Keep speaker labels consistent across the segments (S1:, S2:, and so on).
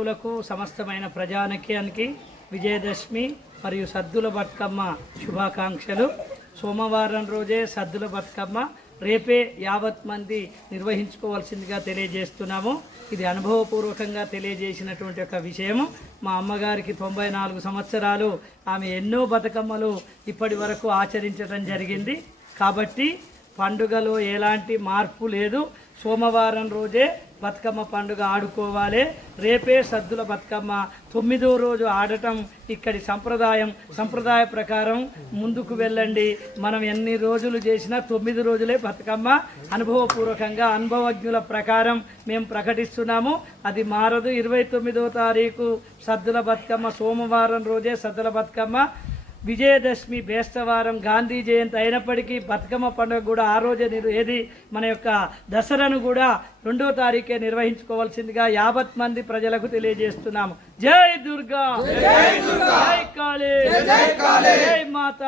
S1: లకు సమస్తమైన ప్రజానక్యానికి విజయదశమి మరియు సద్దుల బతుకమ్మ శుభాకాంక్షలు. సోమవారం రోజే సద్దుల బతుకమ్మ రేపే యావత్ మంది నిర్వహించుకోవాల్సిందిగా తెలియజేస్తున్నాము. ఇది అనుభవపూర్వకంగా తెలియజేసినటువంటి ఒక విషయము. మా అమ్మగారికి తొంభై నాలుగు సంవత్సరాలు. ఆమె ఎన్నో బతుకమ్మలు ఇప్పటి వరకు ఆచరించడం జరిగింది. కాబట్టి పండుగలో ఎలాంటి మార్పు లేదు. సోమవారం రోజే బతుకమ్మ పండుగ ఆడుకోవాలి. రేపే సద్దుల బతుకమ్మ. తొమ్మిదో రోజు ఆడటం ఇక్కడి సంప్రదాయం. సంప్రదాయ ప్రకారం ముందుకు వెళ్ళండి. మనం ఎన్ని రోజులు చేసినా తొమ్మిది రోజులే బతుకమ్మ. అనుభవపూర్వకంగా అనుభవజ్ఞుల ప్రకారం మేము ప్రకటిస్తున్నాము. అది మారదు. ఇరవై తొమ్మిదో తారీఖు సద్దుల బతుకమ్మ. సోమవారం రోజే సద్దుల బతుకమ్మ. విజయదశమి బేస్తవారం గాంధీ జయంతి అయినప్పటికీ బతుకమ్మ పండుగ కూడా ఆ రోజే నిర్- ఏది మన యొక్క దసరాను కూడా రెండో తారీఖే నిర్వహించుకోవాల్సిందిగా యావత్ మంది ప్రజలకు తెలియజేస్తున్నాము. జై దుర్గా! జై కాళీ! జై మాత!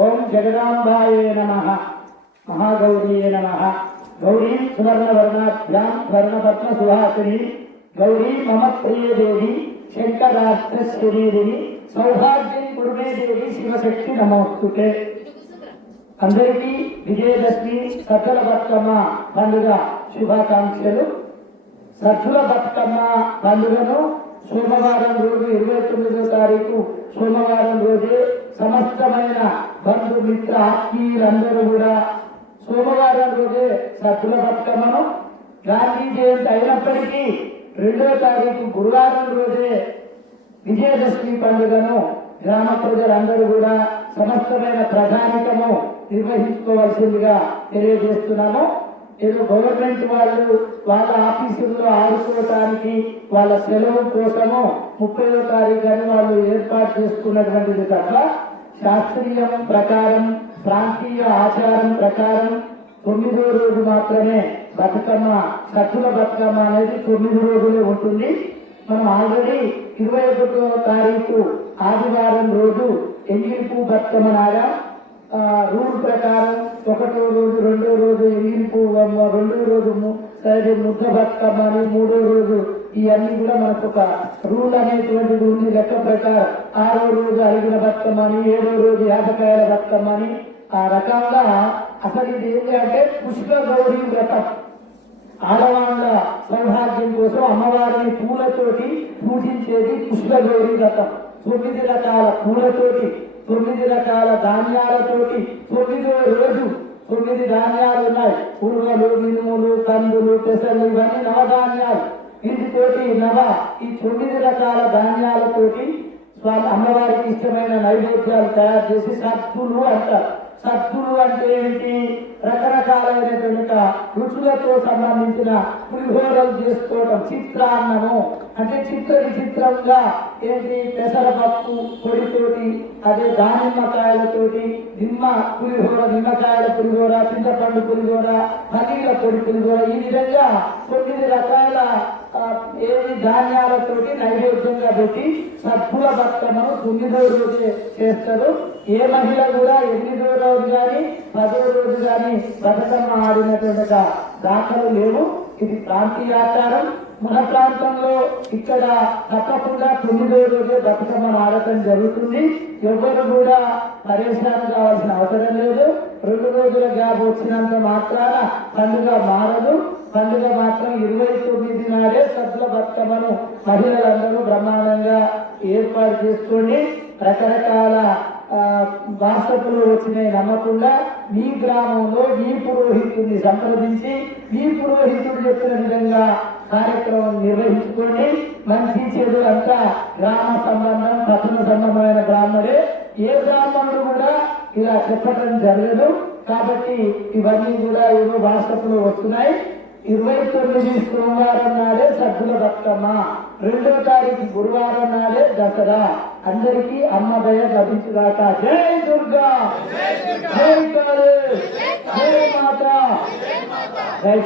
S1: ఓం జగదాంబాయే నమ! మహాగౌరీయే నమ! గౌరీ సువర్ణవర్ణాభ్యాం స్వర్ణపద్మ సుహాసిని గౌరీ మమ ప్రియ దేవి శంకరాష్ట్రశ్రీదేవి సౌభాగ్యం కురుమే దేవి శివశక్తి నమోస్తుతే. అందరికీ విజయదశమి సకల బతుకమ్మ పండుగ శుభాకాంక్షలు. సద్దుల బతుకమ్మ పండుగను సోమవారం రోజు ఇరవై తొమ్మిదో తారీఖు సోమవారం రోజే సమస్తమైన బంధుమిత్ర ఆత్మీయులందరూ కూడా సోమవారం రోజే సద్దుల బతుకమ్మను గాంధీ జయంతి అయినప్పటికీ రెండో తారీఖు గురువారం రోజే విజయదశమి పండుగను గ్రామ ప్రజలందరూ కూడా సమస్తమైన ప్రధానికము నిర్వహించుకోవాల్సిందిగా తెలియజేస్తున్నాము. ఏదో గవర్నమెంట్ వాళ్ళు వాళ్ళ ఆఫీసుల్లో ఆడుకోవటానికి వాళ్ళ సెలవు కోసము ముప్పైదో తారీఖు అని వాళ్ళు ఏర్పాటు చేసుకున్నటువంటిది తప్ప శాస్త్రీయం ప్రకారం ప్రాంతీయ ఆచారం ప్రకారం తొమ్మిదో రోజు మాత్రమే బతుకమ్మ సత్తుల బతుకమ్మ అనేది తొమ్మిది రోజులే ఉంటుంది. మనం ఆల్రెడీ ఇరవై ఒకటో తారీఖు ఆదివారం రోజు ఎగిరిపు బతుకమ్మ రూల్ ప్రకారం ఒకటో రోజు రెండో రోజు ఎగిరిపు అమ్మ, రెండో రోజు సరే ముద్ద బతుకమ్మ అని మూడో రోజు ఇవన్నీ కూడా మనకు ఒక రూల్ అనేటువంటిది ఉంది. లెక్క ప్రకారం ఆరో రోజు అరిగిన బతుకమ్మ అని ఏడో రోజు యాభకాయల బతుకమ్మ అని ఆ రకంగా అసలు ఇది ఏంటి అంటే పుష్ప గౌరీ వ్రతం. ఆడవాళ్ళ సౌభాగ్యం కోసం అమ్మవారిని పూలతోటి పూజించేది పుష్పగౌరి రథం. తొమ్మిది రకాల పూలతోటి తొమ్మిది రకాల ధాన్యాలతోటి తొమ్మిదో రోజు తొమ్మిది ధాన్యాలు ఉన్నాయి. పురుగులు మినుములు కందులు పెసలు ఇవన్నీ నవధాన్యాలు. వీటితోటి నవ ఈ తొమ్మిది రకాల ధాన్యాలతోటి స్వామి అమ్మవారికి ఇష్టమైన నైవేద్యాలు తయారు చేసి సత్తులు అంటారు. సద్గురు అంటే ఏమిటి? రకరకాలైనటువంటి రుచులతో సంబంధించిన పులిహోరలు చేసుకోవడం చిత్రాన్నము. అంటే చిత్ర విచిత్రంగా ఏంటి? పెసరపప్పు పొడితోటి అదే దానిమ్మకాయలతోటి నిమ్మ పులిహోర నిమ్మకాయల పులిహోర చింతపండు పులిహోర పనీల పొడి పులిహోర ఈ విధంగా తొమ్మిది రకాల ఏది ధాన్యాలతోటి నైవేద్యంగా పెట్టి సత్పుర భక్తమను తొమ్మిదో రోజు చేస్తారు. ఏ మహిళ కూడా ఎనిమిదో రోజు కానీ పదో రోజు కానీ బతుకమ్మ ఆడినటువంటి దాఖలు లేవు. ఇది ప్రాంతీయ ఆచారం మన ప్రాంతంలో ఇక్కడ తప్పకుండా తొమ్మిదో రోజే బతుకమ్మను ఆడటం జరుగుతుంది. ఎవరు కూడా పరేషాన్ కావాల్సిన అవసరం లేదు. రెండు రోజుల గ్యాప్ వచ్చినంత మాత్రాన పండుగ మారదు. పండుగ మాత్రం ఇరవై తొమ్మిది నాడే సద్దుల బతుకమ్మను మహిళలందరూ బ్రహ్మాండంగా ఏర్పాటు చేసుకొని రకరకాల ఆ, వాట్సాప్లో వచ్చినాయి నమ్మకుండా మీ గ్రామంలో మీ పురోహితుడిని సంప్రదించి మీ పురోహితుడు చెప్పిన విధంగా కార్యక్రమం నిర్వహించుకోండి మంచి చెడు అంతా గ్రామ సంబంధం కథన సంబంధమైన బ్రాహ్మడే ఏ బ్రాహ్మణుడు కూడా ఇలా చెప్పడం జరగదు. కాబట్టి ఇవన్నీ కూడా ఏదో వాట్సాప్లో వస్తున్నాయి. ఇరవై తొమ్మిది సోమవారం నాడే సద్దుల బతుకమ్మ. రెండో తారీఖు గురువారం నాడే దసరా. అందరికీ అమ్మ దయ లభించుగాక. జై దుర్గా! జై కాళీ! జై మాత! జై